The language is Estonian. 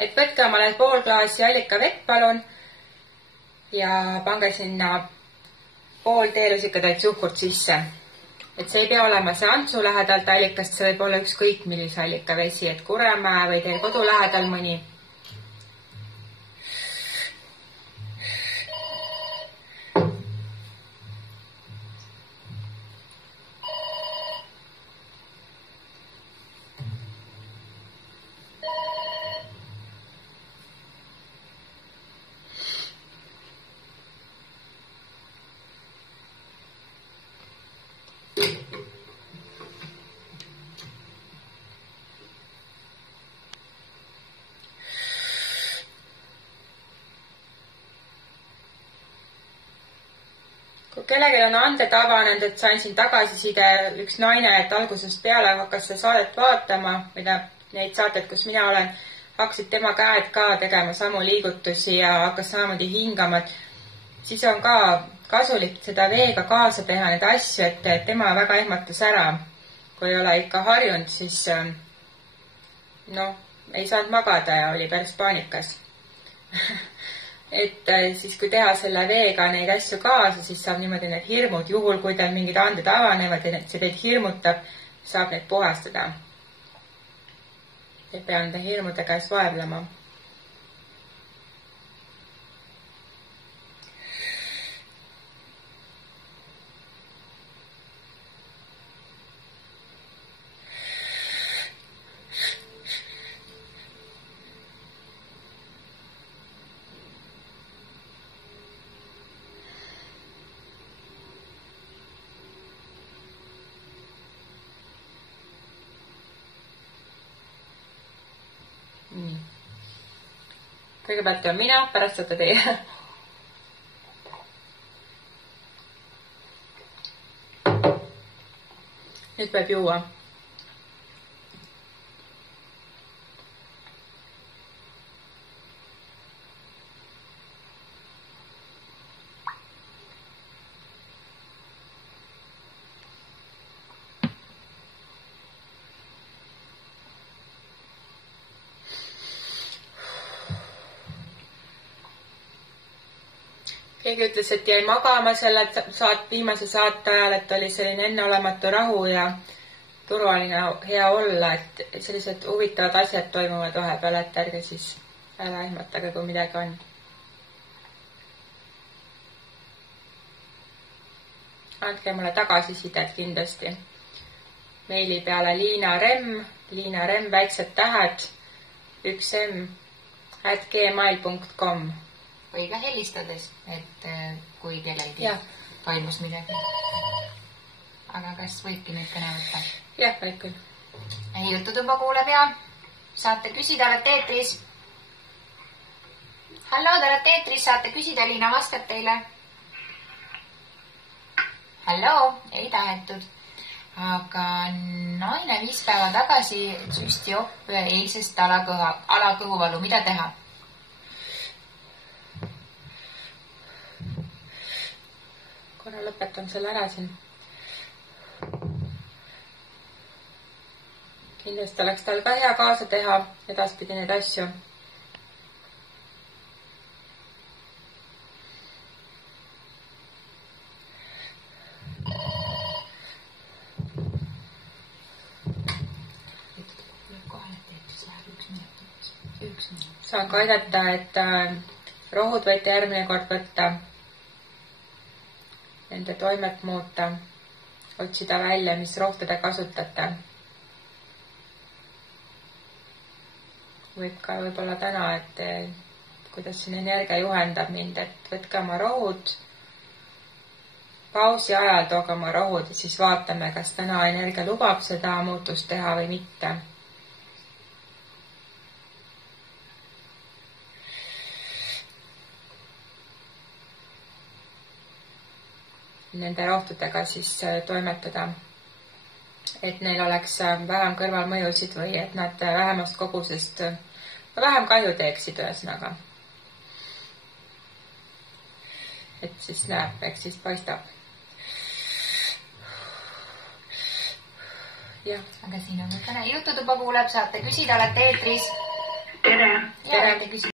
et võtke omale pool klaasi allikavett, palun. Ja pange sinna pool teelusikatäit suhkurt sisse. Et see ei pea olema see Antsu lähedalt allikast, see võib olla ükskõik millise allikavesi, et Kuremäe või teie kodu lähedal mõni. Kui kellelgi on anded avanenud, et sain siin tagasiside üks naine, et algusest peale hakkas see saadet vaatama, mida neid saated, kus mina olen, hakkasid tema käed ka tegema samu liigutusi ja hakkas samamoodi hingama, et siis on ka kasulik seda veega kaasa teha neid asju, et tema väga ehmatas ära. Kui ei ole ikka harjunud, siis ei saanud magada ja oli päris paanikas. Et siis kui teha selle veega neid asju kaasa, siis saab niimoodi need hirmud, juhul kui teil mingid anded avanevad ja see teid hirmutab, saab neid puhastada. Ei pea nende hirmude käes vaevlema. Kõigepealt on mina, pärast saate teie. Nüüd peab juua. Keegi ütles, et jäi magama selle viimase saate ajal, et oli selline enneolematu rahu ja turvaline hea olla, et sellised huvitavad asjad toimuvad vahepeal, et ärge siis ära ehmatage, kui midagi on. Andke mulle tagasisidet kindlasti. Meili peale Liina Remm, väiksed tähed, 1M, @gmail.com. Või ka helistades, et kui kellelgi toimus midagi. Aga kas võibki nüüd kõne võtta? Jah, võib küll. Jututuba kuuleb ja saate küsida, olete eetris. Hallo, te olete eetris, saate küsida, Liina vastab teile. Hallo, ei tahetud. Aga naine 5 päeva tagasi süsti op eilsest alakõhuvalu, mida teha? Korra lõpetan selle ära siin. Kindlasti oleks tal ka hea kaasa teha edaspidi neid asju. Saan ka aidata, et rohud võite järgmine kord võtta. Nende toimet muuta, otsida välja, mis rohte te kasutate. Võib ka võib-olla täna, et kuidas siin energia juhendab mind, et võtke oma rohud, pausi ajal tooge oma rohud ja siis vaatame, kas täna energia lubab seda muutust teha või mitte. Nende rohtudega siis toimetada, et neil oleks vähem kõrvalmõjusid või et nad vähemast kogusest vähem kahju teeksid ühesõnaga. Et siis näeb, eks siis paistab. Jah. Aga siin on kõne jututuba kuuleb, saate küsida, olete eetris. Tere! võite küsida.